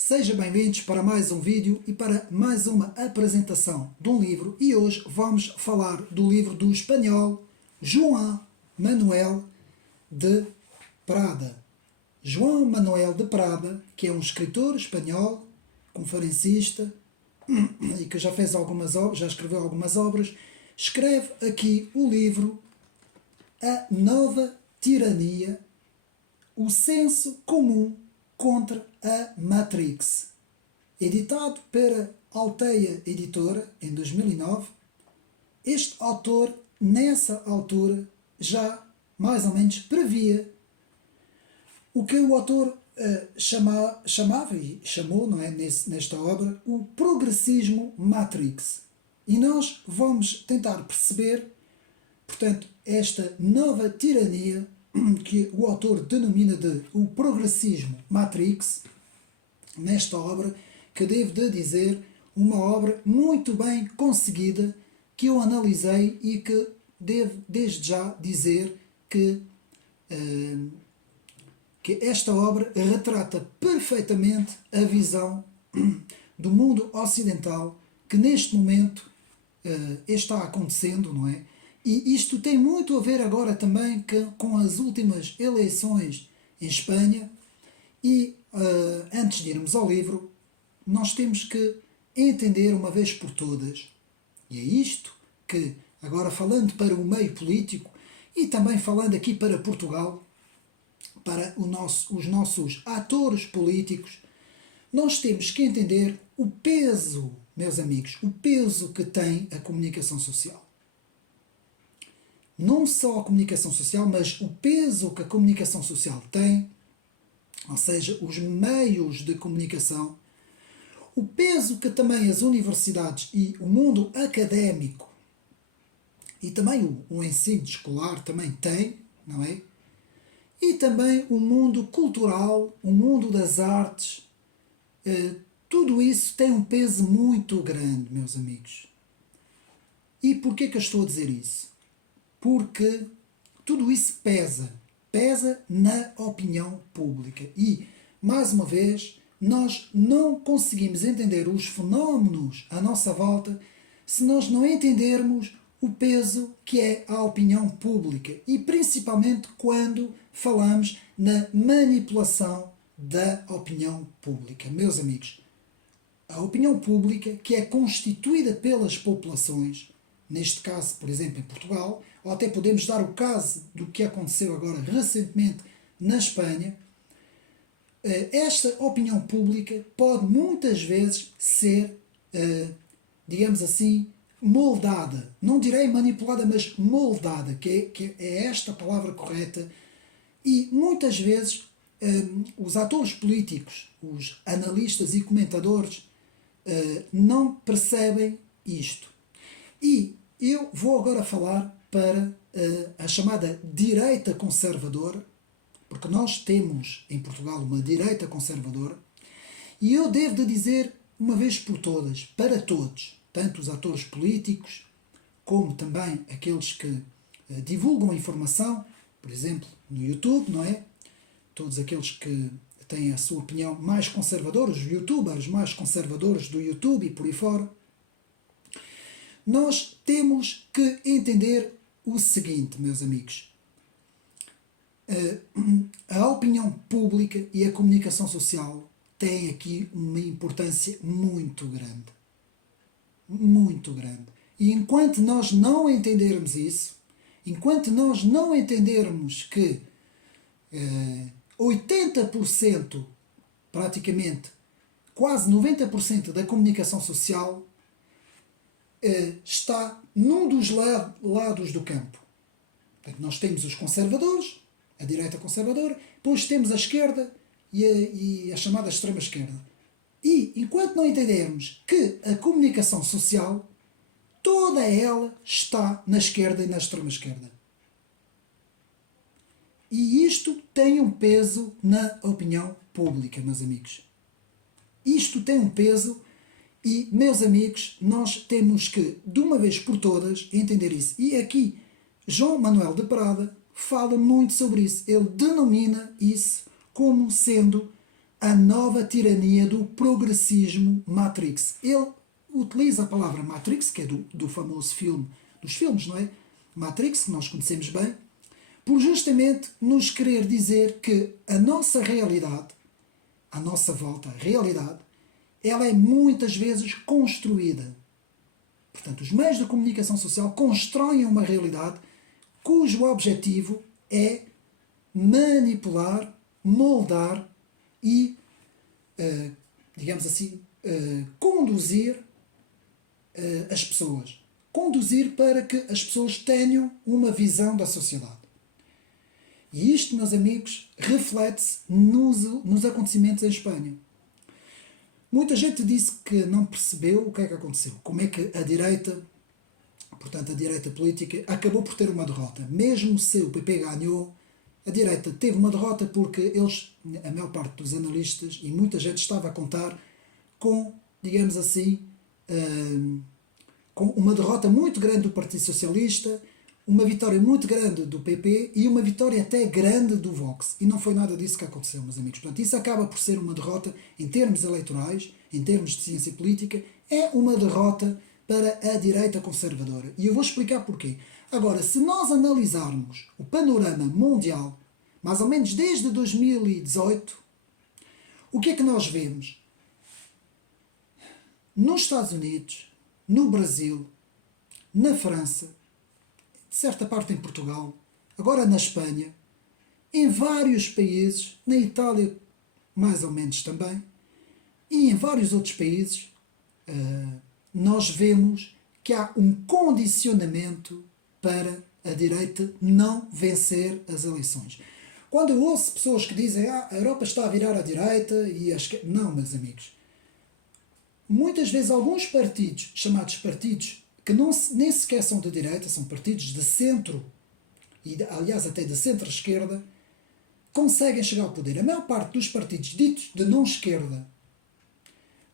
Sejam bem-vindos para mais um vídeo e para mais uma apresentação de um livro, e hoje vamos falar do livro do espanhol João Manuel de Prada. João Manuel de Prada, que é um escritor espanhol, conferencista e que já fez algumas obras, já escreveu algumas obras, escreve aqui o livro A Nova Tirania, o senso comum contra a Matrix, editado pela Alteia Editora em 2009. Este autor, nessa altura, já mais ou menos previa o que o autor chamava e chamou, não é, nesta obra, o progressismo Matrix. E nós vamos tentar perceber, portanto, esta nova tirania que o autor denomina de o progressismo Matrix, nesta obra, que devo de dizer, uma obra muito bem conseguida, que eu analisei e que devo desde já dizer que esta obra retrata perfeitamente a visão do mundo ocidental que neste momento está acontecendo, não é? E isto tem muito a ver agora também com as últimas eleições em Espanha. E antes de irmos ao livro, nós temos que entender uma vez por todas, e é isto que, agora falando para o meio político e também falando aqui para Portugal, para os nossos atores políticos, nós temos que entender o peso, meus amigos, o peso que tem a comunicação social. Não só a comunicação social, mas o peso que a comunicação social tem, ou seja, os meios de comunicação, o peso que também as universidades e o mundo académico e também o ensino escolar também tem, não é? E também o mundo cultural, o mundo das artes, tudo isso tem um peso muito grande, meus amigos. E porquê que eu estou a dizer isso? Porque tudo isso pesa na opinião pública. E, mais uma vez, nós não conseguimos entender os fenómenos à nossa volta se nós não entendermos o peso que é a opinião pública. E principalmente quando falamos na manipulação da opinião pública. Meus amigos, a opinião pública, que é constituída pelas populações, neste caso, por exemplo, em Portugal, ou até podemos dar o caso do que aconteceu agora recentemente na Espanha, esta opinião pública pode muitas vezes ser, digamos assim, moldada. Não direi manipulada, mas moldada, que é esta a palavra correta. E muitas vezes os atores políticos, os analistas e comentadores não percebem isto. E eu vou agora falar para a chamada direita conservadora, porque nós temos em Portugal uma direita conservadora, e eu devo de dizer uma vez por todas, para todos, tanto os atores políticos, como também aqueles que divulgam informação, por exemplo, no YouTube, não é? Todos aqueles que têm a sua opinião mais conservadora, os youtubers mais conservadores do YouTube e por aí fora, nós temos que entender o seguinte, meus amigos. A opinião pública e a comunicação social têm aqui uma importância muito grande. Muito grande. E enquanto nós não entendermos isso, enquanto nós não entendermos que 80%, praticamente, quase 90% da comunicação social está num dos lados do campo. Portanto, nós temos os conservadores, a direita conservadora, depois temos a esquerda e a chamada extrema-esquerda. E, enquanto não entendermos que a comunicação social, toda ela está na esquerda e na extrema-esquerda. E isto tem um peso na opinião pública, meus amigos. Isto tem um peso. E, meus amigos, nós temos que, de uma vez por todas, entender isso. E aqui, João Manuel de Prada fala muito sobre isso. Ele denomina isso como sendo a nova tirania do progressismo Matrix. Ele utiliza a palavra Matrix, que é do famoso filme, dos filmes, não é? Matrix, que nós conhecemos bem, por justamente nos querer dizer que a nossa realidade, à nossa volta, a realidade, ela é muitas vezes construída. Portanto, os meios de comunicação social constroem uma realidade cujo objetivo é manipular, moldar e, digamos assim, conduzir as pessoas. Conduzir para que as pessoas tenham uma visão da sociedade. E isto, meus amigos, reflete-se nos acontecimentos em Espanha. Muita gente disse que não percebeu o que é que aconteceu. Como é que a direita, portanto a direita política, acabou por ter uma derrota. Mesmo se o PP ganhou, a direita teve uma derrota porque eles, a maior parte dos analistas e muita gente estava a contar com, digamos assim, com uma derrota muito grande do Partido Socialista, uma vitória muito grande do PP e uma vitória até grande do Vox. E não foi nada disso que aconteceu, meus amigos. Portanto, isso acaba por ser uma derrota em termos eleitorais, em termos de ciência política, é uma derrota para a direita conservadora. E eu vou explicar porquê. Agora, se nós analisarmos o panorama mundial, mais ou menos desde 2018, o que é que nós vemos? Nos Estados Unidos, no Brasil, na França, de certa parte em Portugal, agora na Espanha, em vários países, na Itália mais ou menos também, e em vários outros países, nós vemos que há um condicionamento para a direita não vencer as eleições. Quando eu ouço pessoas que dizem a Europa está a virar à direita e a esquerda... Não, meus amigos. Muitas vezes alguns partidos, chamados partidos, que nem sequer são de direita, são partidos de centro, e aliás até de centro-esquerda, conseguem chegar ao poder. A maior parte dos partidos ditos de não-esquerda,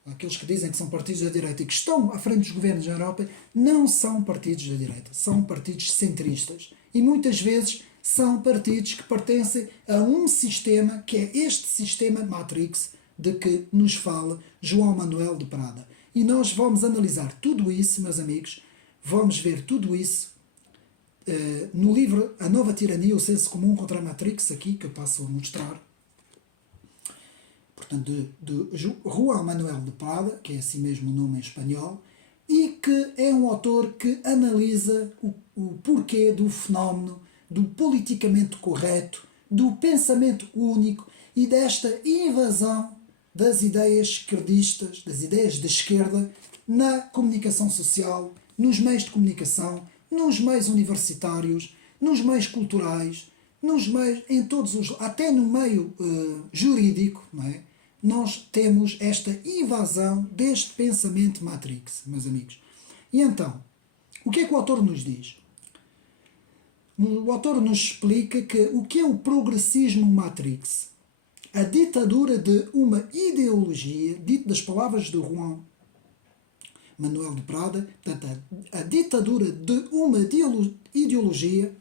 aqueles que dizem que são partidos da direita e que estão à frente dos governos na Europa, não são partidos da direita, são partidos centristas. E muitas vezes são partidos que pertencem a um sistema, que é este sistema Matrix, de que nos fala João Manuel de Prada. E nós vamos analisar tudo isso, meus amigos, vamos ver tudo isso no livro A Nova Tirania, o Senso Comum contra a Matrix, aqui, que eu passo a mostrar. Portanto, de João Manuel de Prada, que é assim mesmo o nome em espanhol, e que é um autor que analisa o porquê do fenómeno do politicamente correto, do pensamento único e desta invasão das ideias esquerdistas, das ideias de esquerda, na comunicação social, nos meios de comunicação, nos meios universitários, nos meios culturais, nos meios, em todos os, até no meio jurídico, não é? Nós temos esta invasão deste pensamento Matrix, meus amigos. E então, o que é que o autor nos diz? O autor nos explica que o que é o progressismo Matrix? A ditadura de uma ideologia, dito das palavras de João Manuel de Prada, portanto, a ditadura de uma ideologia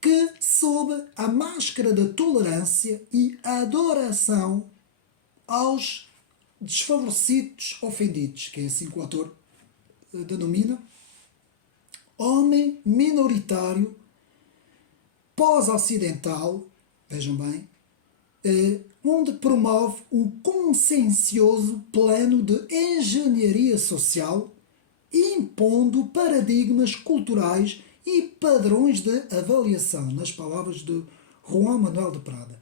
que, sob a máscara da tolerância e adoração aos desfavorecidos ofendidos, que é assim que o autor denomina, homem minoritário, pós-ocidental, vejam bem, onde promove um consciencioso plano de engenharia social, impondo paradigmas culturais e padrões de avaliação, nas palavras de João Manuel de Prada.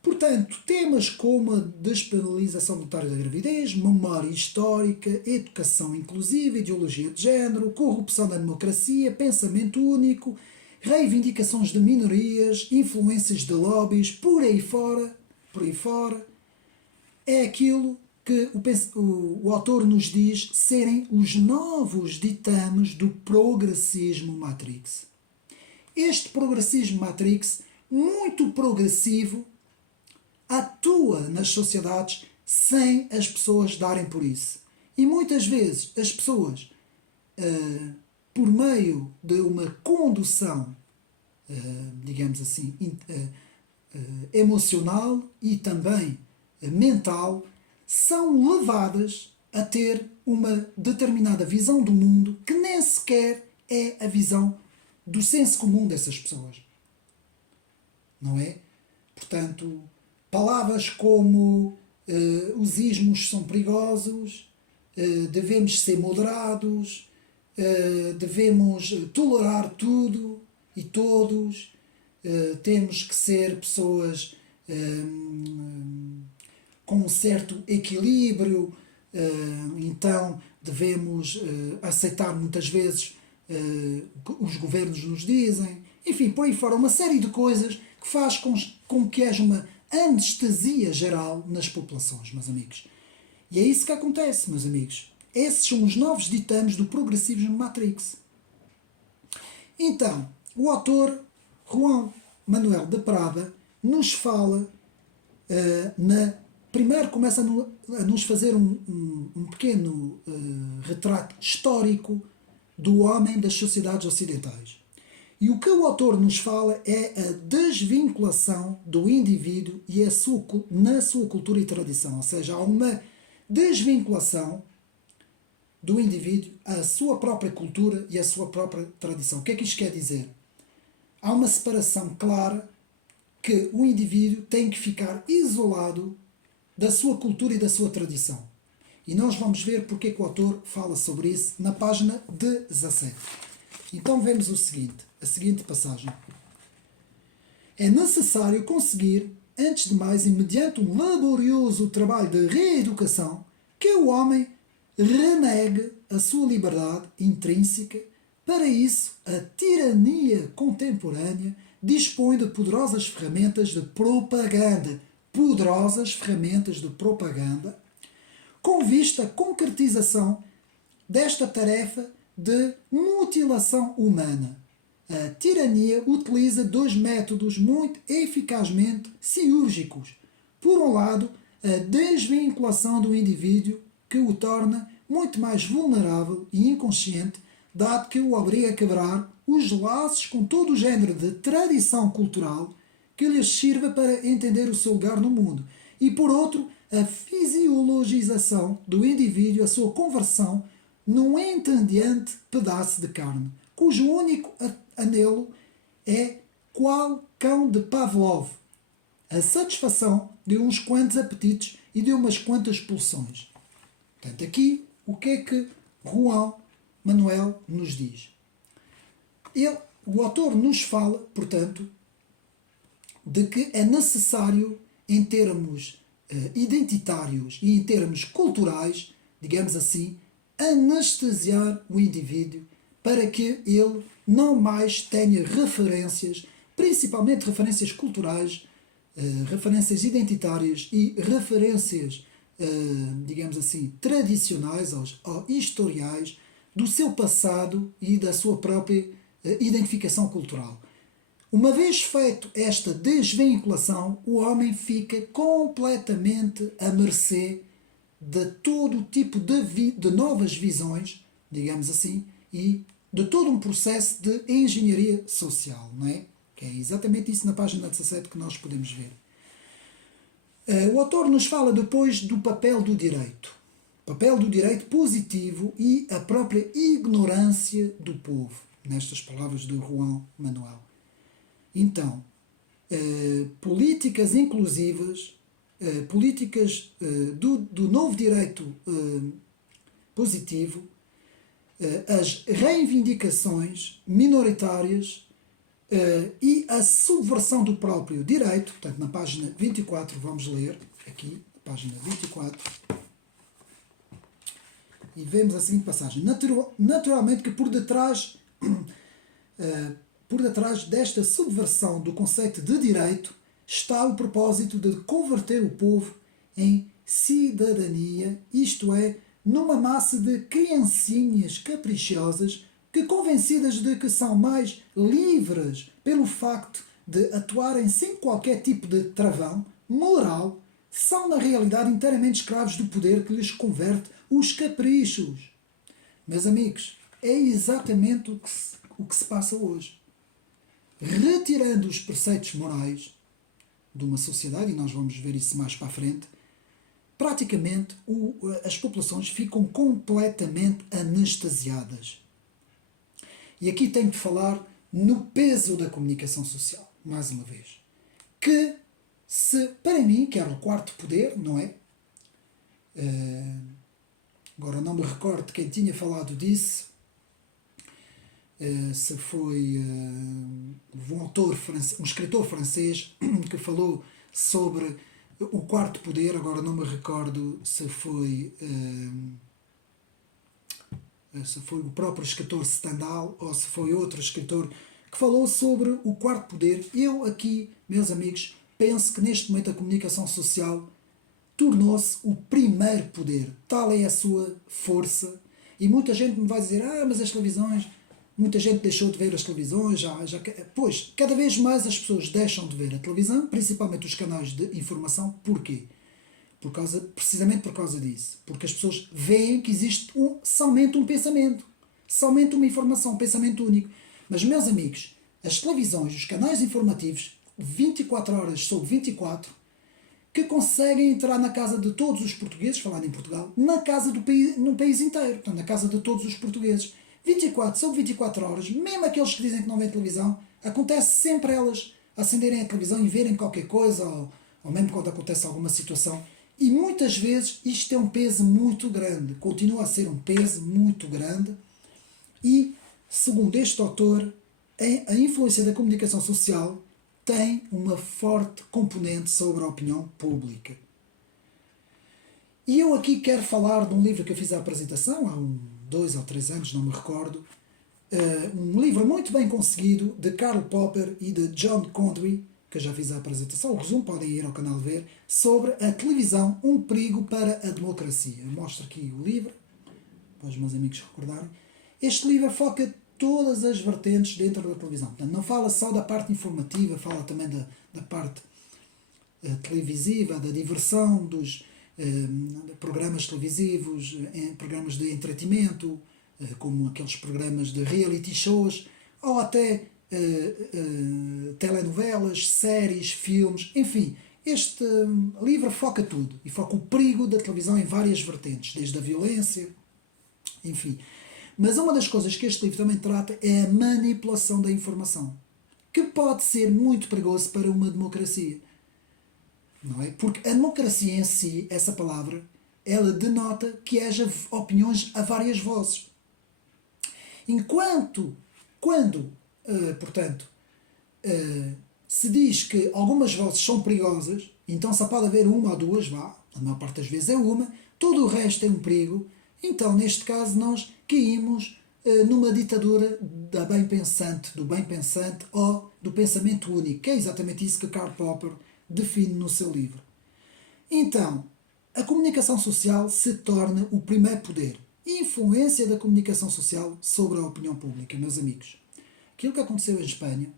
Portanto, temas como a despenalização voluntária da gravidez, memória histórica, educação inclusiva, ideologia de género, corrupção da democracia, pensamento único, reivindicações de minorias, influências de lobbies, por aí fora, é aquilo que o autor nos diz serem os novos ditames do progressismo Matrix. Este progressismo Matrix, muito progressivo, atua nas sociedades sem as pessoas darem por isso. E muitas vezes as pessoas, por meio de uma condução, digamos assim, emocional e também mental, são levadas a ter uma determinada visão do mundo que nem sequer é a visão do senso comum dessas pessoas. Não é? Portanto, palavras como os ismos são perigosos, devemos ser moderados, devemos tolerar tudo e todos, temos que ser pessoas com um certo equilíbrio, então devemos aceitar muitas vezes o que os governos nos dizem, enfim, por aí fora, uma série de coisas que faz com que haja uma anestesia geral nas populações, meus amigos. E é isso que acontece, meus amigos. Esses são os novos ditames do progressivismo Matrix. Então, o autor João Manuel de Prada nos fala, primeiro começa a nos fazer um pequeno retrato histórico do homem das sociedades ocidentais. E o que o autor nos fala é a desvinculação do indivíduo e na sua cultura e tradição. Ou seja, há uma desvinculação do indivíduo à sua própria cultura e à sua própria tradição. O que é que isto quer dizer? Há uma separação clara que o indivíduo tem que ficar isolado da sua cultura e da sua tradição. E nós vamos ver porque é que o autor fala sobre isso na página 17. Então vemos a seguinte passagem. É necessário conseguir, antes de mais e mediante um laborioso trabalho de reeducação, que o homem renegue a sua liberdade intrínseca. Para isso, a tirania contemporânea dispõe de poderosas ferramentas de propaganda. Poderosas ferramentas de propaganda com vista à concretização desta tarefa de mutilação humana. A tirania utiliza dois métodos muito eficazmente cirúrgicos. Por um lado, a desvinculação do indivíduo, que o torna muito mais vulnerável e inconsciente, dado que o obriga a quebrar os laços com todo o género de tradição cultural que lhes sirva para entender o seu lugar no mundo. E por outro, a fisiologização do indivíduo, a sua conversão num entediante pedaço de carne, cujo único anelo é qual cão de Pavlov, a satisfação de uns quantos apetites e de umas quantas pulsões. Portanto, aqui, o que é que João Manuel nos diz? O autor nos fala, portanto, de que é necessário, em termos identitários e em termos culturais, digamos assim, anestesiar o indivíduo para que ele não mais tenha referências, principalmente referências culturais, referências identitárias e referências, digamos assim, tradicionais ou historiais do seu passado e da sua própria identificação cultural. Uma vez feito esta desvinculação, o homem fica completamente à mercê de todo tipo de novas visões, digamos assim, e de todo um processo de engenharia social, não é? Que é exatamente isso na página 17 que nós podemos ver. O autor nos fala depois do papel do direito. Papel do direito positivo e a própria ignorância do povo, nestas palavras de João Manuel. Então, políticas inclusivas, políticas do novo direito positivo, as reivindicações minoritárias e a subversão do próprio direito. Portanto, na página 24, vamos ler aqui, página 24, e vemos a seguinte passagem. Naturalmente que por detrás desta subversão do conceito de direito está o propósito de converter o povo em cidadania, isto é, numa massa de criancinhas caprichosas que, convencidas de que são mais livres pelo facto de atuarem sem qualquer tipo de travão moral, são na realidade inteiramente escravos do poder que lhes converte os caprichos. Meus amigos, é exatamente o que se passa hoje. Retirando os preceitos morais, de uma sociedade, e nós vamos ver isso mais para a frente, praticamente as populações ficam completamente anestesiadas. E aqui tenho de falar no peso da comunicação social, mais uma vez. Que, para mim, que era o quarto poder, não é? Agora não me recordo quem tinha falado disso, se foi um escritor francês que falou sobre o quarto poder, agora não me recordo se foi o próprio escritor Stendhal ou se foi outro escritor que falou sobre o quarto poder. Eu aqui, meus amigos, penso que neste momento a comunicação social tornou-se o primeiro poder. Tal é a sua força. E muita gente me vai dizer, mas as televisões, muita gente deixou de ver as televisões, pois, cada vez mais as pessoas deixam de ver a televisão, principalmente os canais de informação. Porquê? Precisamente por causa disso. Porque as pessoas veem que existe somente um pensamento, somente uma informação, um pensamento único. Mas, meus amigos, as televisões, os canais informativos, 24 horas sobre 24, que conseguem entrar na casa de todos os portugueses, falando em Portugal, na casa do país, num país inteiro, portanto, na casa de todos os portugueses. 24 sobre 24 horas, mesmo aqueles que dizem que não veem televisão, acontece sempre elas acenderem a televisão e verem qualquer coisa, ou mesmo quando acontece alguma situação. E muitas vezes isto é um peso muito grande, continua a ser um peso muito grande. E, segundo este autor, a influência da comunicação social tem uma forte componente sobre a opinião pública. E eu aqui quero falar de um livro que eu fiz a apresentação há 2 ou 3 anos, não me recordo. Um livro muito bem conseguido de Karl Popper e de John Conway, que eu já fiz a apresentação, o resumo, podem ir ao canal ver, sobre a televisão, um perigo para a democracia. Eu mostro aqui o livro, para os meus amigos recordarem. Este livro foca todas as vertentes dentro da televisão. Portanto, não fala só da parte informativa, fala também da parte televisiva, da diversão, dos programas televisivos, programas de entretenimento, como aqueles programas de reality shows, ou até telenovelas, séries, filmes, enfim. Este livro foca tudo, e foca o perigo da televisão em várias vertentes, desde a violência, enfim. Mas uma das coisas que este livro também trata é a manipulação da informação, que pode ser muito perigoso para uma democracia. Não é? Porque a democracia em si, essa palavra, ela denota que haja opiniões a várias vozes. Portanto, se diz que algumas vozes são perigosas, então só pode haver uma ou duas, a maior parte das vezes é uma, todo o resto é um perigo, então neste caso nós caímos numa ditadura do bem pensante ou do pensamento único, que é exatamente isso que Karl Popper define no seu livro. Então, a comunicação social se torna o primeiro poder. Influência da comunicação social sobre a opinião pública, meus amigos. Aquilo que aconteceu em Espanha,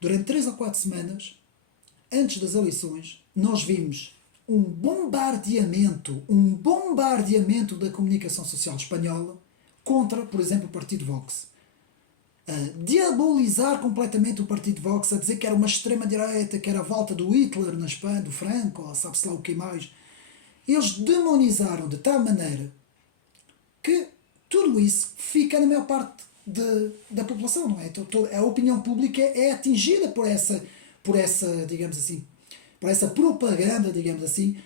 durante 3 ou 4 semanas, antes das eleições, nós vimos um bombardeamento da comunicação social espanhola contra, por exemplo, o Partido Vox. Diabolizar completamente o Partido Vox, a dizer que era uma extrema-direita, que era a volta do Hitler na Espanha, do Franco, ou sabe-se lá o que mais. Eles demonizaram de tal maneira que tudo isso fica na maior parte da população, não é? Então, a opinião pública é atingida por essa, digamos assim, por essa propaganda, digamos assim.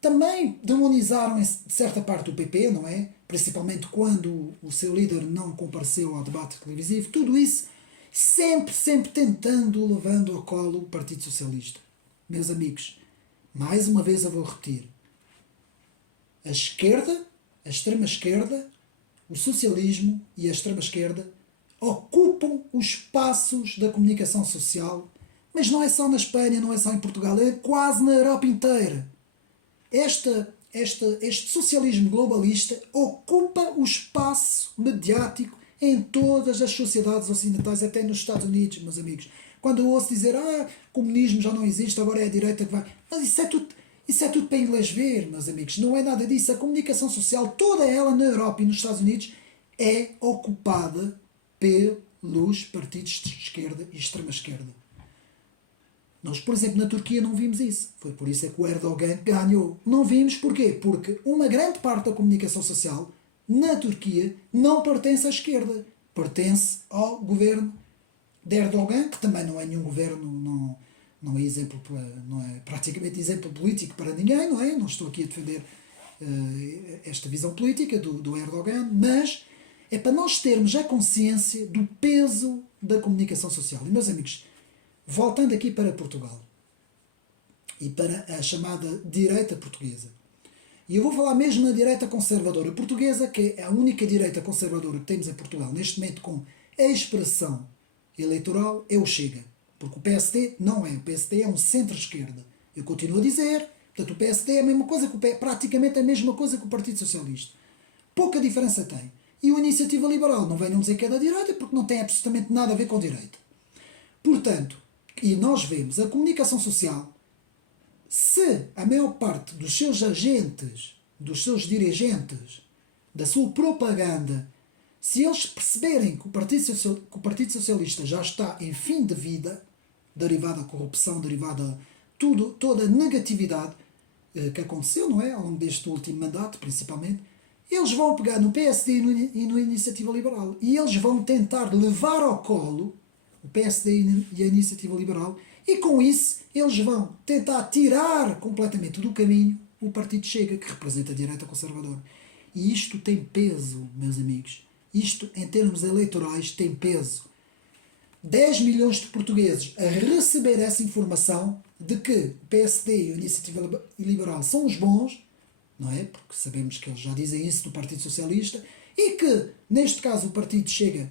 Também demonizaram de certa parte o PP, não é? Principalmente quando o seu líder não compareceu ao debate televisivo. Tudo isso sempre levando ao colo o Partido Socialista. Meus amigos, mais uma vez eu vou repetir. A esquerda, a extrema-esquerda, o socialismo e a extrema-esquerda ocupam os espaços da comunicação social, mas não é só na Espanha, não é só em Portugal, é quase na Europa inteira. Este socialismo globalista ocupa o espaço mediático em todas as sociedades ocidentais, até nos Estados Unidos, meus amigos. Quando eu ouço dizer, comunismo já não existe, agora é a direita que vai... Mas isso é tudo para inglês ver, meus amigos. Não é nada disso. A comunicação social, toda ela na Europa e nos Estados Unidos, é ocupada pelos partidos de esquerda e extrema-esquerda. Nós, por exemplo, na Turquia não vimos isso. Foi por isso é que o Erdogan ganhou. Não vimos porquê? Porque uma grande parte da comunicação social na Turquia não pertence à esquerda. Pertence ao governo de Erdogan, que também não é nenhum governo, não é exemplo, não é praticamente exemplo político para ninguém, não é? Não estou aqui a defender esta visão política do Erdogan, mas é para nós termos a consciência do peso da comunicação social. E, meus amigos, voltando aqui para Portugal e para a chamada direita portuguesa, e eu vou falar mesmo na direita conservadora portuguesa, que é a única direita conservadora que temos em Portugal neste momento com a expressão eleitoral, é o Chega. Porque o PSD não é. O PSD é um centro-esquerda. Eu continuo a dizer, portanto, o PSD é a mesma coisa que praticamente a mesma coisa que o Partido Socialista. Pouca diferença tem. E o Iniciativa Liberal, não venham dizer que é da direita, porque não tem absolutamente nada a ver com a direita. Portanto, e nós vemos a comunicação social, se a maior parte dos seus agentes, dos seus dirigentes, da sua propaganda, se eles perceberem que o Partido Socialista já está em fim de vida, derivada da corrupção, derivada de toda a negatividade que aconteceu, não é? Ao longo deste último mandato, principalmente, eles vão pegar no PSD e no Iniciativa Liberal e eles vão tentar levar ao colo o PSD e a Iniciativa Liberal, e com isso eles vão tentar tirar completamente do caminho o Partido Chega, que representa a direita conservadora. E isto tem peso, meus amigos. Isto, em termos eleitorais, tem peso. 10 milhões de portugueses a receber essa informação de que o PSD e a Iniciativa Liberal são os bons, não é? Porque sabemos que eles já dizem isso do Partido Socialista, e que, neste caso, o Partido Chega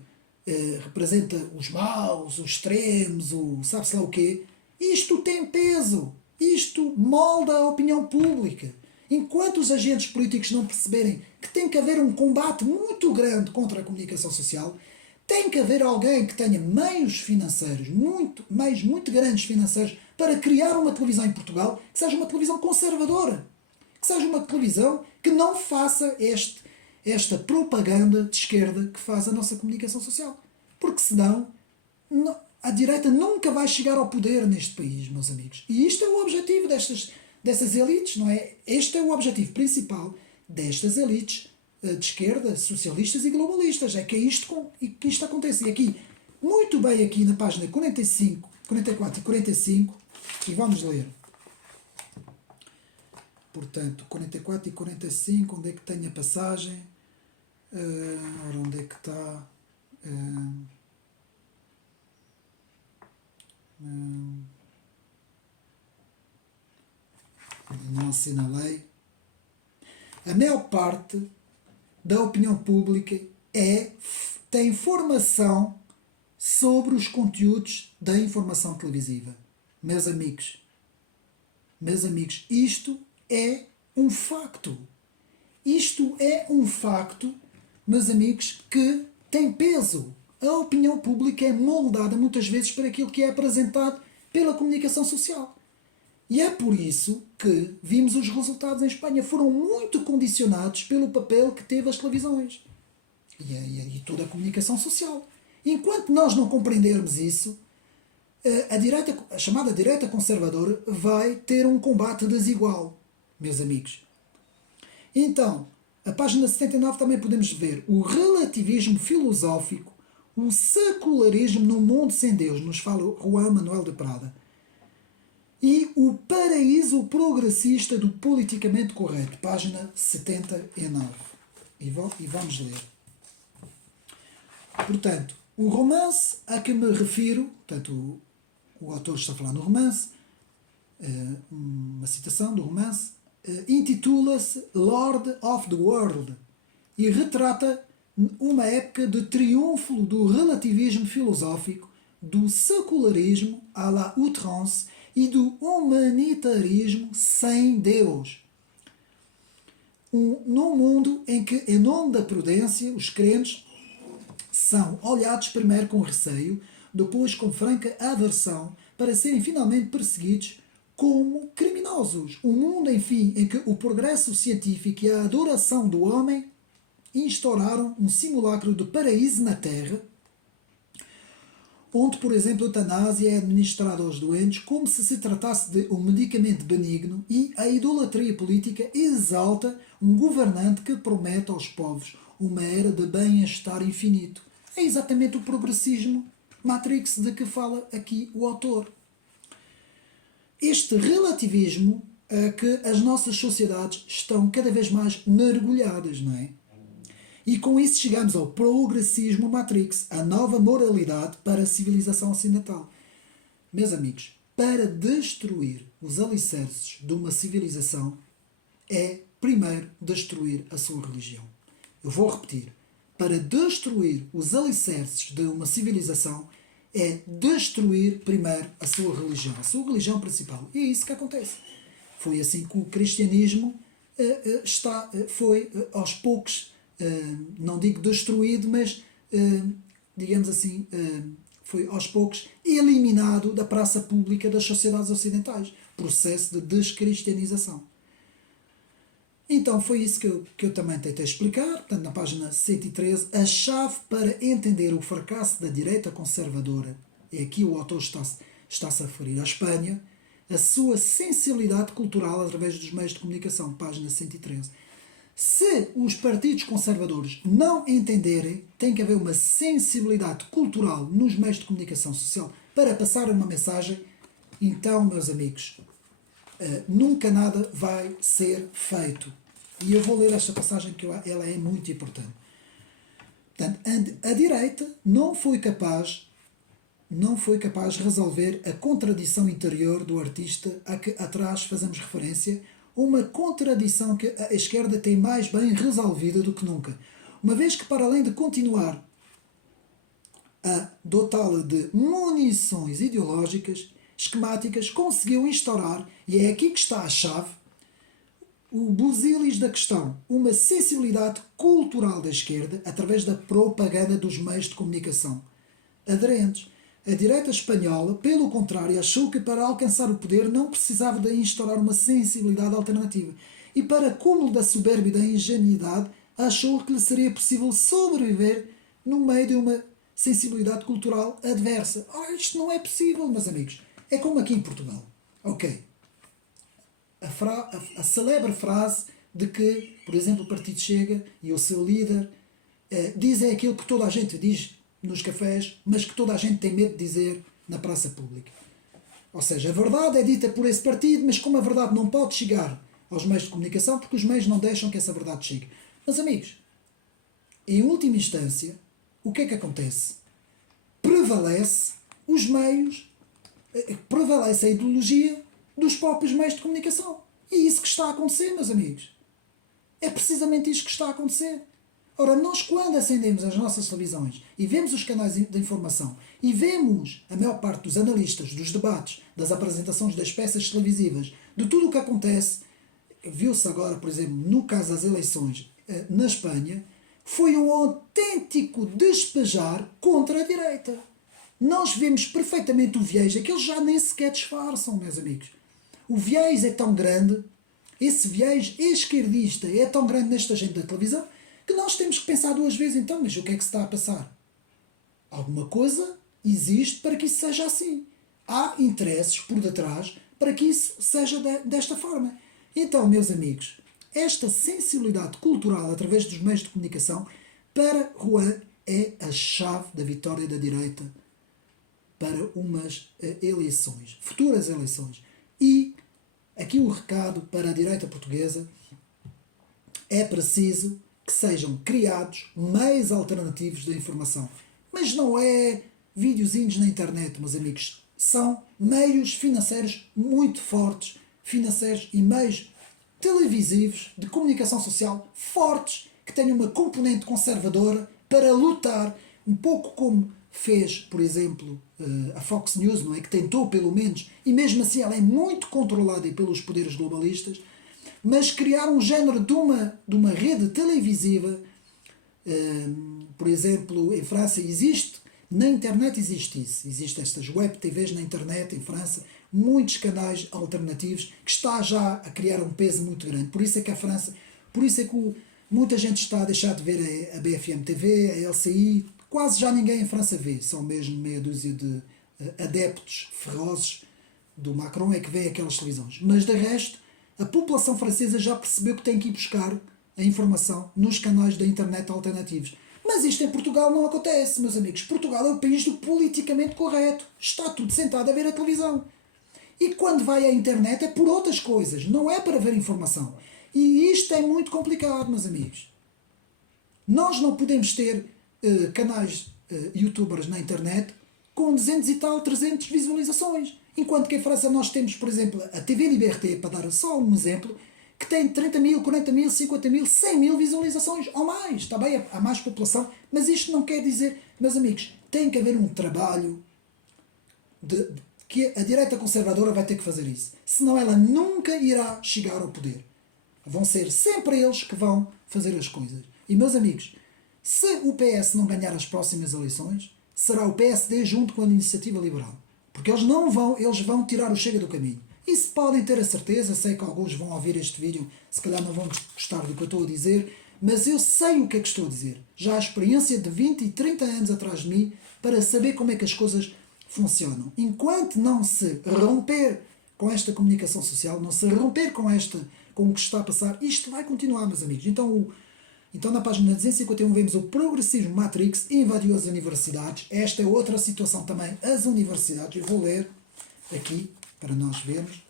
representa os maus, os extremos, o sabe-se lá o quê. Isto tem peso. Isto molda a opinião pública. Enquanto os agentes políticos não perceberem que tem que haver um combate muito grande contra a comunicação social, tem que haver alguém que tenha meios financeiros, meios muito grandes financeiros, para criar uma televisão em Portugal que seja uma televisão conservadora. Que seja uma televisão que não faça esta propaganda de esquerda que faz a nossa comunicação social. Porque senão a direita nunca vai chegar ao poder neste país, meus amigos. E isto é o objetivo dessas elites, não é? Este é o objetivo principal destas elites de esquerda, socialistas e globalistas. É que é isto que isto acontece. E aqui, muito bem aqui na página 45, 44 e 45, e vamos ler. Portanto, 44 e 45, onde é que tem a passagem? Ora, onde é que está? Não assinalei. A maior parte da opinião pública tem formação sobre os conteúdos da informação televisiva. Meus amigos, isto é um facto. Isto é um facto, meus amigos, que tem peso. A opinião pública é moldada muitas vezes por aquilo que é apresentado pela comunicação social. E é por isso que vimos os resultados em Espanha. Foram muito condicionados pelo papel que teve as televisões e toda a comunicação social. Enquanto nós não compreendermos isso, a chamada direita conservadora vai ter um combate desigual, meus amigos. Então, a página 79 também podemos ver o relativismo filosófico, o secularismo no mundo sem Deus, nos fala Juan Manuel de Prada, e o paraíso progressista do politicamente correto, página 79. E vamos ler. Portanto, o romance a que me refiro, portanto, o autor está a falar no romance, uma citação do romance, intitula-se Lord of the World e retrata uma época de triunfo do relativismo filosófico, do secularismo à la outrance e do humanitarismo sem Deus. Num mundo em que, em nome da prudência, os crentes são olhados primeiro com receio, depois com franca aversão, para serem finalmente perseguidos como criminosos. Um mundo, enfim, em que o progresso científico e a adoração do homem instauraram um simulacro de paraíso na Terra, onde, por exemplo, a eutanásia é administrada aos doentes como se tratasse de um medicamento benigno e a idolatria política exalta um governante que promete aos povos uma era de bem-estar infinito. É exatamente o progressismo Matrix de que fala aqui o autor. Este relativismo a que as nossas sociedades estão cada vez mais mergulhadas, não é? E com isso chegamos ao progressismo Matrix, a nova moralidade para a civilização ocidental. Meus amigos, para destruir os alicerces de uma civilização é primeiro destruir a sua religião. Eu vou repetir. Para destruir os alicerces de uma civilização é destruir primeiro a sua religião principal. E é isso que acontece. Foi assim que o cristianismo foi aos poucos, não digo destruído, mas digamos assim, foi aos poucos eliminado da praça pública das sociedades ocidentais. Processo de descristianização. Então foi isso que eu também tentei explicar. Portanto, na página 113, a chave para entender o fracasso da direita conservadora, e aqui o autor está-se a referir à Espanha, a sua sensibilidade cultural através dos meios de comunicação, página 113. Se os partidos conservadores não entenderem, tem que haver uma sensibilidade cultural nos meios de comunicação social para passar uma mensagem, então, meus amigos, nunca nada vai ser feito. E eu vou ler esta passagem que ela é muito importante. Portanto, a direita não foi capaz de resolver a contradição interior do artista a que atrás fazemos referência, uma contradição que a esquerda tem mais bem resolvida do que nunca. Uma vez que, para além de continuar a dotá-la de munições ideológicas, esquemáticas, conseguiu instaurar, e é aqui que está a chave, o busilis da questão, uma sensibilidade cultural da esquerda através da propaganda dos meios de comunicação aderentes. A direita espanhola, pelo contrário, achou que para alcançar o poder não precisava de instaurar uma sensibilidade alternativa. E para cúmulo da soberba e da ingenuidade, achou que lhe seria possível sobreviver no meio de uma sensibilidade cultural adversa. Ora, isto não é possível, meus amigos. É como aqui em Portugal. Ok. A célebre frase de que, por exemplo, o Partido Chega e o seu líder dizem aquilo que toda a gente diz nos cafés, mas que toda a gente tem medo de dizer na praça pública. Ou seja, a verdade é dita por esse partido, mas como a verdade não pode chegar aos meios de comunicação, porque os meios não deixam que essa verdade chegue. Mas, amigos, em última instância, o que é que acontece? Prevalece os meios, prevalece a ideologia dos próprios meios de comunicação. E é isso que está a acontecer, meus amigos. É precisamente isto que está a acontecer. Ora, nós quando acendemos as nossas televisões e vemos os canais de informação e vemos a maior parte dos analistas, dos debates, das apresentações das peças televisivas, de tudo o que acontece, viu-se agora, por exemplo, no caso das eleições na Espanha, foi um autêntico despejar contra a direita. Nós vemos perfeitamente o viés, é que eles já nem sequer disfarçam, meus amigos. O viés é tão grande, esse viés esquerdista é tão grande nesta gente da televisão, que nós temos que pensar duas vezes, então, mas o que é que se está a passar? Alguma coisa existe para que isso seja assim. Há interesses por detrás para que isso seja desta forma. Então, meus amigos, esta sensibilidade cultural através dos meios de comunicação, para Juan, é a chave da vitória da direita para umas eleições, futuras eleições. E aqui o recado para a direita portuguesa: é preciso que sejam criados meios alternativos de informação. Mas não é videozinhos na internet, meus amigos. São meios financeiros muito fortes, financeiros e meios televisivos de comunicação social fortes, que têm uma componente conservadora para lutar, um pouco como fez, por exemplo, a Fox News, não é? Que tentou pelo menos, e mesmo assim ela é muito controlada pelos poderes globalistas, mas criar um género de uma rede televisiva, por exemplo, em França existe, na internet existe isso, existem estas web TVs na internet em França, muitos canais alternativos, que está já a criar um peso muito grande. Por isso é que a França, por isso é que muita gente está a deixar de ver a BFM TV, a LCI, quase já ninguém em França vê, são mesmo meia dúzia de adeptos ferozes do Macron é que vê aquelas televisões. Mas de resto, a população francesa já percebeu que tem que ir buscar a informação nos canais da internet alternativos. Mas isto em Portugal não acontece, meus amigos. Portugal é o país do politicamente correto. Está tudo sentado a ver a televisão. E quando vai à internet é por outras coisas, não é para ver informação. E isto é muito complicado, meus amigos. Nós não podemos ter canais youtubers na internet com 200 e tal, 300 visualizações. Enquanto que em França nós temos, por exemplo, a TV Liberté, para dar só um exemplo, que tem 30 mil, 40 mil, 50 mil, 100 mil visualizações ou mais. Está bem, há mais população, mas isto não quer dizer, meus amigos, tem que haver um trabalho que a direita conservadora vai ter que fazer isso. Senão ela nunca irá chegar ao poder. Vão ser sempre eles que vão fazer as coisas. E, meus amigos, se o PS não ganhar as próximas eleições, será o PSD junto com a Iniciativa Liberal. Porque eles vão tirar o Chega do caminho. Isso podem ter a certeza, sei que alguns vão ouvir este vídeo, se calhar não vão gostar do que eu estou a dizer, mas eu sei o que é que estou a dizer. Já há experiência de 20 e 30 anos atrás de mim para saber como é que as coisas funcionam. Enquanto não se romper com esta comunicação social, não se romper com o que está a passar, isto vai continuar, meus amigos. Então na página 251 vemos o progressismo Matrix invadiu as universidades. Esta é outra situação também, as universidades. Eu vou ler aqui para nós vermos.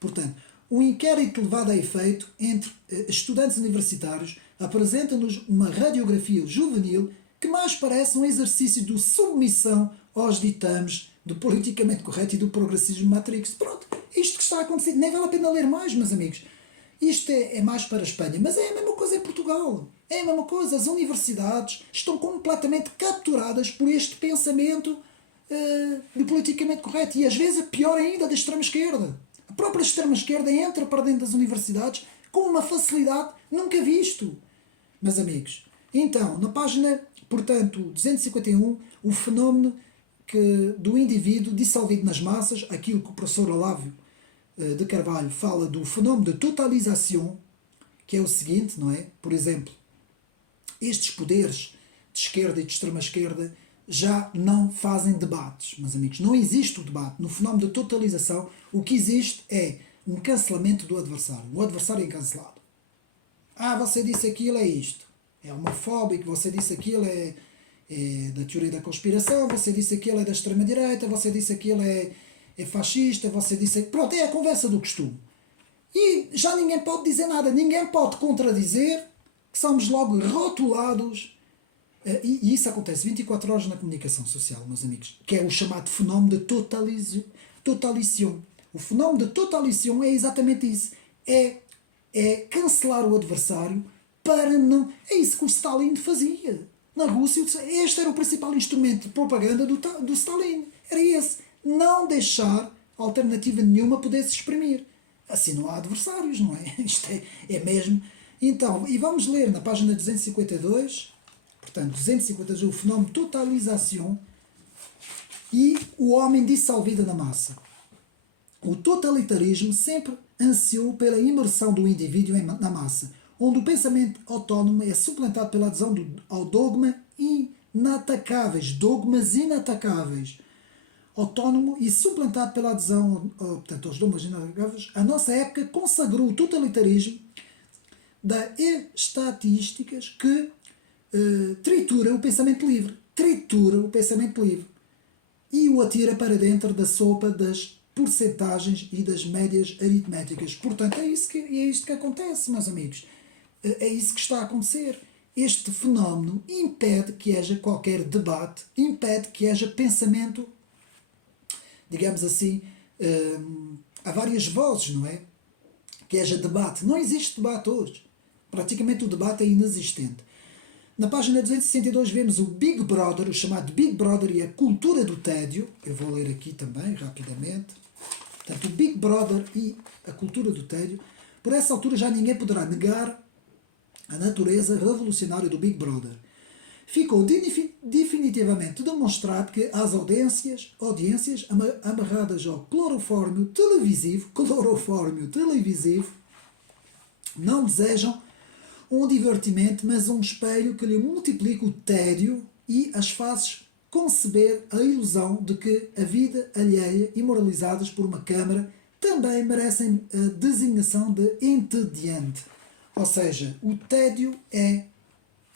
Portanto, o inquérito levado a efeito entre estudantes universitários apresenta-nos uma radiografia juvenil que mais parece um exercício de submissão aos ditames do politicamente correto e do progressismo Matrix. Pronto, isto que está a acontecer, nem vale a pena ler mais, meus amigos. Isto é mais para a Espanha, mas é a mesma coisa em Portugal. É a mesma coisa, as universidades estão completamente capturadas por este pensamento do politicamente correto. E às vezes é pior ainda da extrema-esquerda. A própria extrema-esquerda entra para dentro das universidades com uma facilidade nunca visto. Meus amigos, então, na página, portanto, 251, o fenómeno do indivíduo dissolvido nas massas, aquilo que o professor Olávio de Carvalho fala do fenómeno de totalização, que é o seguinte, não é? Por exemplo, estes poderes de esquerda e de extrema-esquerda já não fazem debates, meus amigos. Não existe o debate. No fenómeno de totalização, o que existe é um cancelamento do adversário. O adversário é cancelado. Você disse aquilo, é isto. É homofóbico, você disse aquilo, é da teoria da conspiração, você disse aquilo, é da extrema-direita, você disse aquilo, é fascista, você disse... Pronto, é a conversa do costume. E já ninguém pode dizer nada, ninguém pode contradizer, que somos logo rotulados. E isso acontece 24 horas na comunicação social, meus amigos, que é o chamado fenómeno de totalização. O fenómeno de totalização é exatamente isso. É cancelar o adversário para não... É isso que o Stalin fazia. Na Rússia, este era o principal instrumento de propaganda do Stalin. Era esse. Não deixar alternativa nenhuma poder se exprimir. Assim não há adversários, não é? Isto é mesmo. Então, e vamos ler na página 252, portanto, 252, o fenómeno de totalização e o homem dissolvido na massa. O totalitarismo sempre ansiou pela imersão do indivíduo na massa, onde o pensamento autónomo é suplantado pela adesão ao dogmas inatacáveis. Autónomo e suplantado pela adesão portanto, aos dogmas inatacáveis. A nossa época consagrou o totalitarismo das estatísticas que tritura o pensamento livre. E o atira para dentro da sopa das porcentagens e das médias aritméticas. Portanto, é isto que acontece, meus amigos. É isso que está a acontecer. Este fenómeno impede que haja qualquer debate, impede que haja pensamento, digamos assim, há várias vozes, não é? Que haja debate. Não existe debate hoje. Praticamente o debate é inexistente. Na página 262 vemos o Big Brother, o chamado Big Brother e a cultura do tédio. Eu vou ler aqui também, rapidamente. Portanto, o Big Brother e a cultura do tédio. Por essa altura já ninguém poderá negar a natureza revolucionária do Big Brother. Ficou definitivamente demonstrado que as audiências amarradas ao clorofórmio televisivo, não desejam um divertimento, mas um espelho que lhe multiplica o tédio e as faz conceber a ilusão de que a vida alheia, imoralizadas por uma câmara, também merecem a designação de entediante. Ou seja, o tédio é,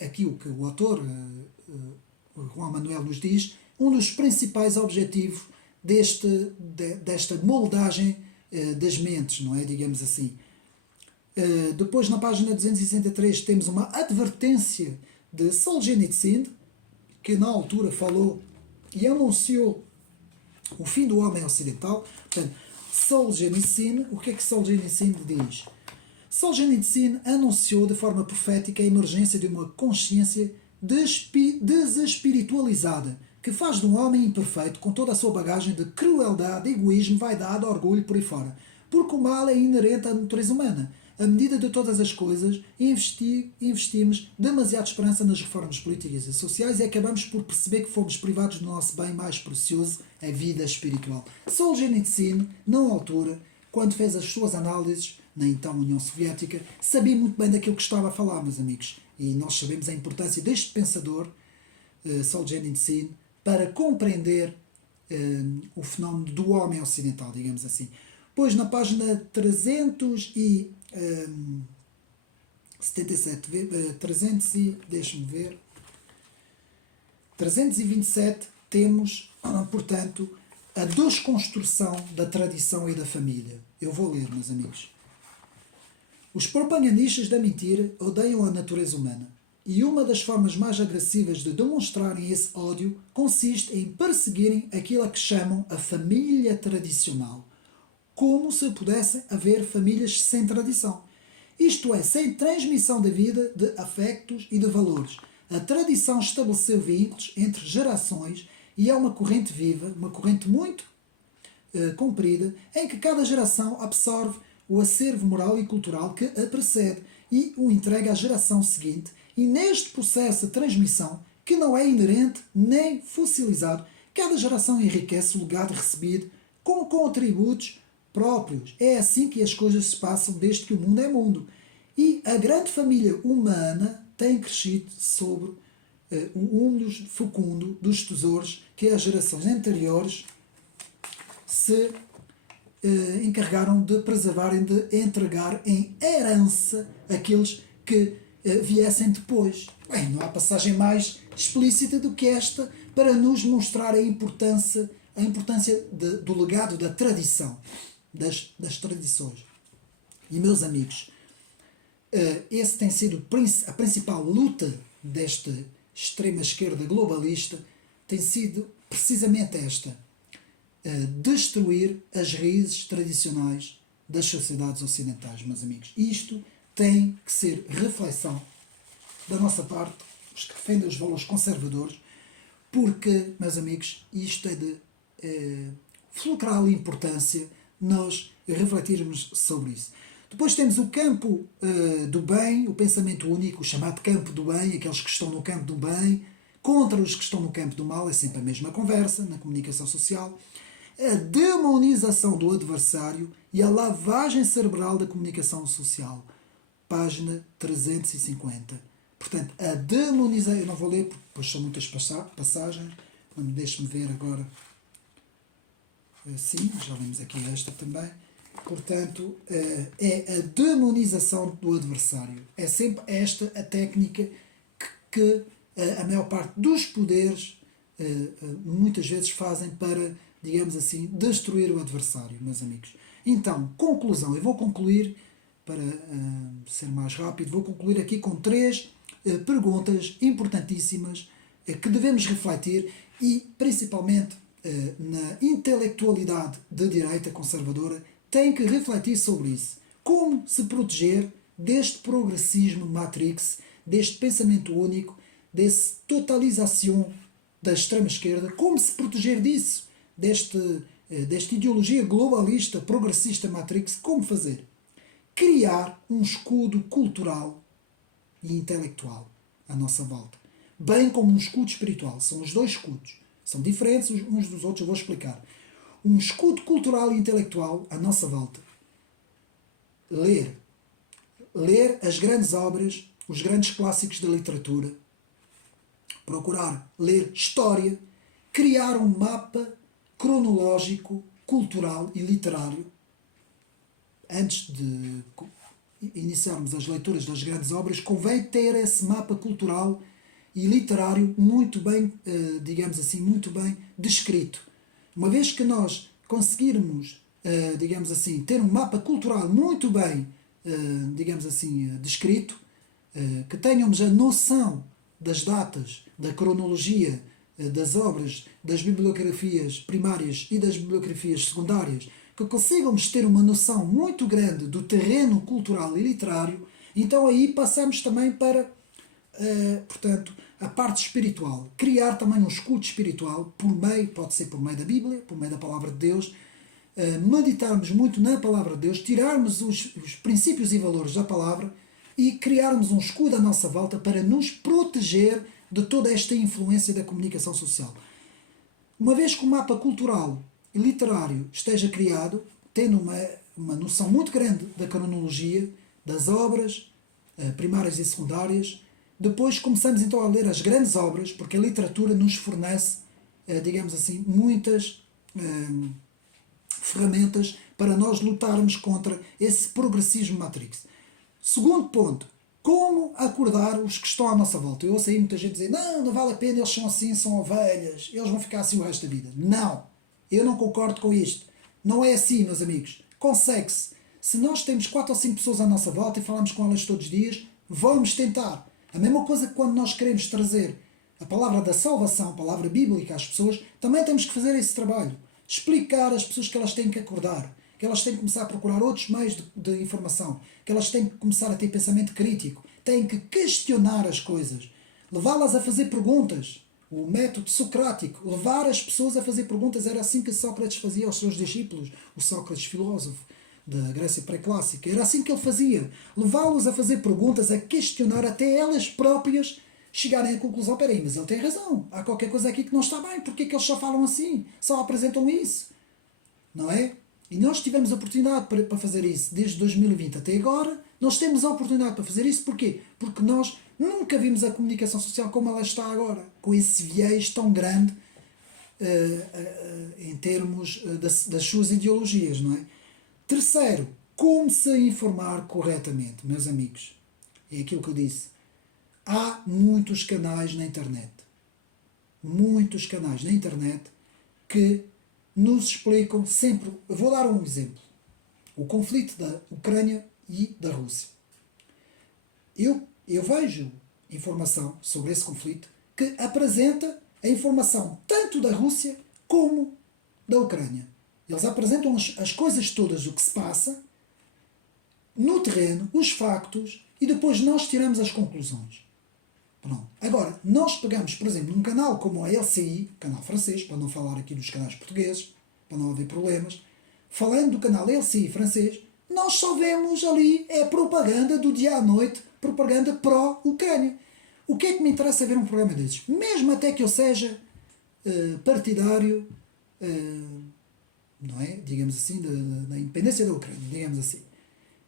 aqui o que o autor Juan Manuel nos diz, um dos principais objetivos desta moldagem das mentes, não é? Digamos assim. Depois, na página 263, temos uma advertência de Solzhenitsyn, que na altura falou e anunciou o fim do homem ocidental. Portanto, Solzhenitsyn, o que é que Solzhenitsyn diz? Solzhenitsyn anunciou de forma profética a emergência de uma consciência desespiritualizada, que faz de um homem imperfeito, com toda a sua bagagem de crueldade, egoísmo, vaidade, orgulho, por aí fora. Porque o mal é inerente à natureza humana. À medida de todas as coisas, investimos demasiada esperança nas reformas políticas e sociais e acabamos por perceber que fomos privados do nosso bem mais precioso, a vida espiritual. Solzhenitsyn, na altura, quando fez as suas análises na então União Soviética, sabia muito bem daquilo que estava a falar, meus amigos. E nós sabemos a importância deste pensador, Solzhenitsyn, para compreender o fenómeno do homem ocidental, digamos assim. Pois na página 327 temos, portanto, a desconstrução da tradição e da família. Eu vou ler, meus amigos. Os propagandists da mentira odeiam a natureza humana. E uma das formas mais agressivas de demonstrarem esse ódio consiste em perseguirem aquilo a que chamam a família tradicional, como se pudesse haver famílias sem tradição. Isto é, sem transmissão da vida, de afetos e de valores. A tradição estabeleceu vínculos entre gerações e é uma corrente viva, uma corrente muito comprida, em que cada geração absorve o acervo moral e cultural que a precede e o entrega à geração seguinte. E neste processo de transmissão, que não é inerente nem fossilizado, cada geração enriquece o legado recebido com contributos próprios. É assim que as coisas se passam desde que o mundo é mundo. E a grande família humana tem crescido sobre o húmus fecundo dos tesouros que as gerações anteriores se encarregaram de preservarem, de entregar em herança àqueles que viessem depois. Bem, não há passagem mais explícita do que esta para nos mostrar a importância do legado da tradição, das tradições. E, meus amigos, esse tem sido a principal luta desta extrema-esquerda globalista, tem sido precisamente esta: destruir as raízes tradicionais das sociedades ocidentais, meus amigos. Isto tem que ser reflexão da nossa parte, os que defendem os valores conservadores, porque, meus amigos, isto é de fulcral importância nós refletirmos sobre isso. Depois temos o campo do bem, o pensamento único, o chamado campo do bem, aqueles que estão no campo do bem, contra os que estão no campo do mal, é sempre a mesma conversa na comunicação social. A demonização do adversário e a lavagem cerebral da comunicação social. Página 350. Portanto, a demonização, eu não vou ler porque depois são muitas passagens, deixe-me ver agora. Sim, já vimos aqui esta também. Portanto, é a demonização do adversário. É sempre esta a técnica que a maior parte dos poderes muitas vezes fazem para, digamos assim, destruir o adversário, meus amigos. Então, conclusão. Eu vou concluir, para ser mais rápido, vou concluir aqui com 3 perguntas importantíssimas que devemos refletir e, principalmente, na intelectualidade de direita conservadora, tem que refletir sobre isso. Como se proteger deste progressismo matrix, deste pensamento único, dessa totalização da extrema-esquerda, como se proteger disso, desta ideologia globalista, progressista matrix, como fazer? Criar um escudo cultural e intelectual à nossa volta, bem como um escudo espiritual. São os 2 escudos. São diferentes uns dos outros, eu vou explicar. Um escudo cultural e intelectual à nossa volta. Ler as grandes obras os grandes clássicos da literatura, procurar ler história, criar um mapa cronológico, cultural e literário. Antes de iniciarmos as leituras das grandes obras, convém ter esse mapa cultural e literário muito bem, digamos assim, muito bem descrito. Uma vez que nós conseguirmos, digamos assim, ter um mapa cultural muito bem, digamos assim, descrito, que tenhamos a noção das datas, da cronologia, das obras, das bibliografias primárias e das bibliografias secundárias, que consigamos ter uma noção muito grande do terreno cultural e literário, então aí passamos também para, portanto, a parte espiritual. Criar também um escudo espiritual, por meio, pode ser por meio da Bíblia, por meio da Palavra de Deus, meditarmos muito na Palavra de Deus, tirarmos os princípios e valores da Palavra e criarmos um escudo à nossa volta para nos proteger de toda esta influência da comunicação social. Uma vez que o mapa cultural e literário esteja criado, tendo uma noção muito grande da cronologia, das obras primárias e secundárias, depois começamos então a ler as grandes obras, porque a literatura nos fornece, digamos assim, muitas ferramentas para nós lutarmos contra esse progressismo matrix. Segundo ponto, como acordar os que estão à nossa volta? Eu ouço aí muita gente dizer, não vale a pena, eles são assim, são ovelhas, eles vão ficar assim o resto da vida. Não, eu não concordo com isto. Não é assim, meus amigos. Consegue-se. Se nós temos 4 ou 5 pessoas à nossa volta e falamos com elas todos os dias, vamos tentar. A mesma coisa que quando nós queremos trazer a palavra da salvação, a palavra bíblica às pessoas, também temos que fazer esse trabalho. Explicar às pessoas que elas têm que acordar, que elas têm que começar a procurar outros meios de informação, que elas têm que começar a ter pensamento crítico, têm que questionar as coisas, levá-las a fazer perguntas. O método socrático, levar as pessoas a fazer perguntas, era assim que Sócrates fazia aos seus discípulos, o Sócrates filósofo da Grécia pré-clássica, era assim que ele fazia, levá-los a fazer perguntas, a questionar até elas próprias chegarem à conclusão, peraí, mas ele tem razão, há qualquer coisa aqui que não está bem, porque é que eles só falam assim, só apresentam isso, não é? E nós tivemos a oportunidade para fazer isso desde 2020 até agora, nós temos a oportunidade para fazer isso, porquê? Porque nós nunca vimos a comunicação social como ela está agora, com esse viés tão grande em termos das suas ideologias, não é? Terceiro, como se informar corretamente, meus amigos. É aquilo que eu disse. Há muitos canais na internet. Muitos canais na internet que nos explicam sempre. Eu vou dar um exemplo. O conflito da Ucrânia e da Rússia. Eu vejo informação sobre esse conflito que apresenta a informação tanto da Rússia como da Ucrânia. Eles apresentam as coisas todas, o que se passa no terreno, os factos, e depois nós tiramos as conclusões. Pronto. Agora, nós pegamos, por exemplo, num canal como a LCI, canal francês, para não falar aqui dos canais portugueses, para não haver problemas, falando do canal LCI francês, nós só vemos ali propaganda do dia à noite, propaganda pró-Ucrânia. O que é que me interessa ver um programa desses? Mesmo até que eu seja partidário, não é? Digamos assim, da independência da Ucrânia, digamos assim.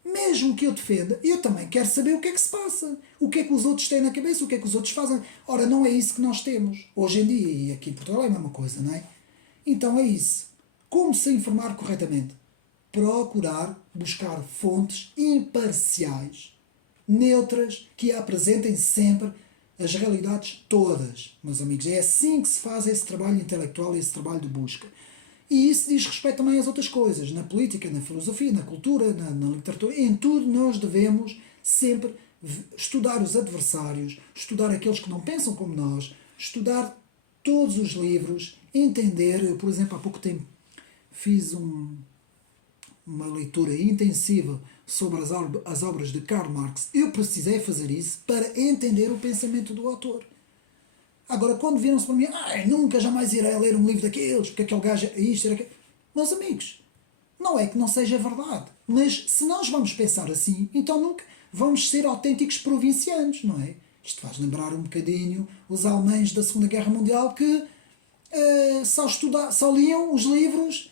Mesmo que eu defenda, eu também quero saber o que é que se passa, o que é que os outros têm na cabeça, o que é que os outros fazem. Ora, não é isso que nós temos. Hoje em dia, e aqui em Portugal é a mesma coisa, não é? Então é isso. Como se informar corretamente? Procurar buscar fontes imparciais, neutras, que apresentem sempre as realidades todas, meus amigos. É assim que se faz esse trabalho intelectual, esse trabalho de busca. E isso diz respeito também às outras coisas, na política, na filosofia, na cultura, na literatura. Em tudo nós devemos sempre estudar os adversários, estudar aqueles que não pensam como nós, estudar todos os livros, entender. Eu, por exemplo, há pouco tempo fiz uma leitura intensiva sobre as obras de Karl Marx. Eu precisei fazer isso para entender o pensamento do autor. Agora, quando viram-se para mim, nunca jamais irei ler um livro daqueles, porque aquele gajo é isto, era aquilo. Meus amigos, não é que não seja verdade, mas se nós vamos pensar assim, então nunca vamos ser autênticos provincianos, não é? Isto faz lembrar um bocadinho os alemães da Segunda Guerra Mundial que só liam os livros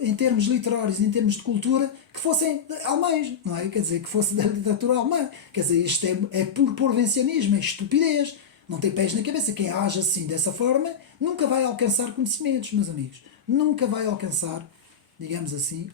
em termos literários, em termos de cultura, que fossem alemães, não é? Quer dizer, que fosse da literatura alemã. Quer dizer, isto é puro porvencionismo, é estupidez. Não tem pés na cabeça. Quem age assim, dessa forma, nunca vai alcançar conhecimentos, meus amigos. Nunca vai alcançar, digamos assim,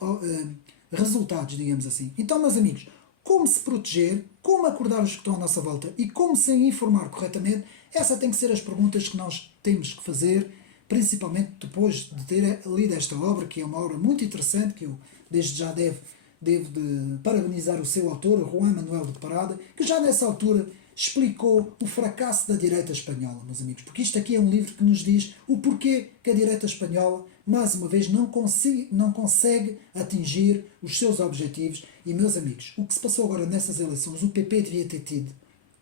resultados, digamos assim. Então, meus amigos, como se proteger, como acordar os que estão à nossa volta e como se informar corretamente, essa tem que ser as perguntas que nós temos que fazer, principalmente depois de ter lido esta obra, que é uma obra muito interessante, que eu desde já devo de parabenizar o seu autor, Juan Manuel de Parada, que já nessa altura explicou o fracasso da direita espanhola, meus amigos, porque isto aqui é um livro que nos diz o porquê que a direita espanhola, mais uma vez, não consegue atingir os seus objetivos. E, meus amigos, o que se passou agora nessas eleições, o PP devia ter tido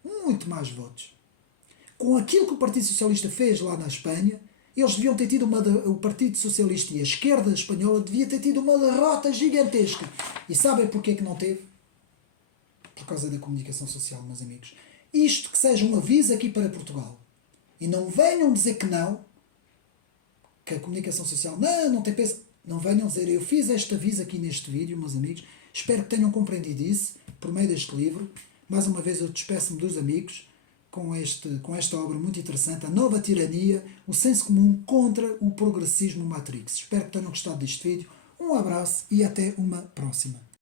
muito mais votos. Com aquilo que o Partido Socialista fez lá na Espanha, eles deviam ter tido o Partido Socialista e a esquerda espanhola devia ter tido uma derrota gigantesca. E sabem porquê que não teve? Por causa da comunicação social, meus amigos. Isto que seja um aviso aqui para Portugal. E não venham dizer que não, que a comunicação social não tem peso. Não venham dizer, eu fiz este aviso aqui neste vídeo, meus amigos. Espero que tenham compreendido isso por meio deste livro. Mais uma vez eu despeço-me dos amigos com esta obra muito interessante, A Nova Tirania, o senso comum contra o progressismo Matrix. Espero que tenham gostado deste vídeo. Um abraço e até uma próxima.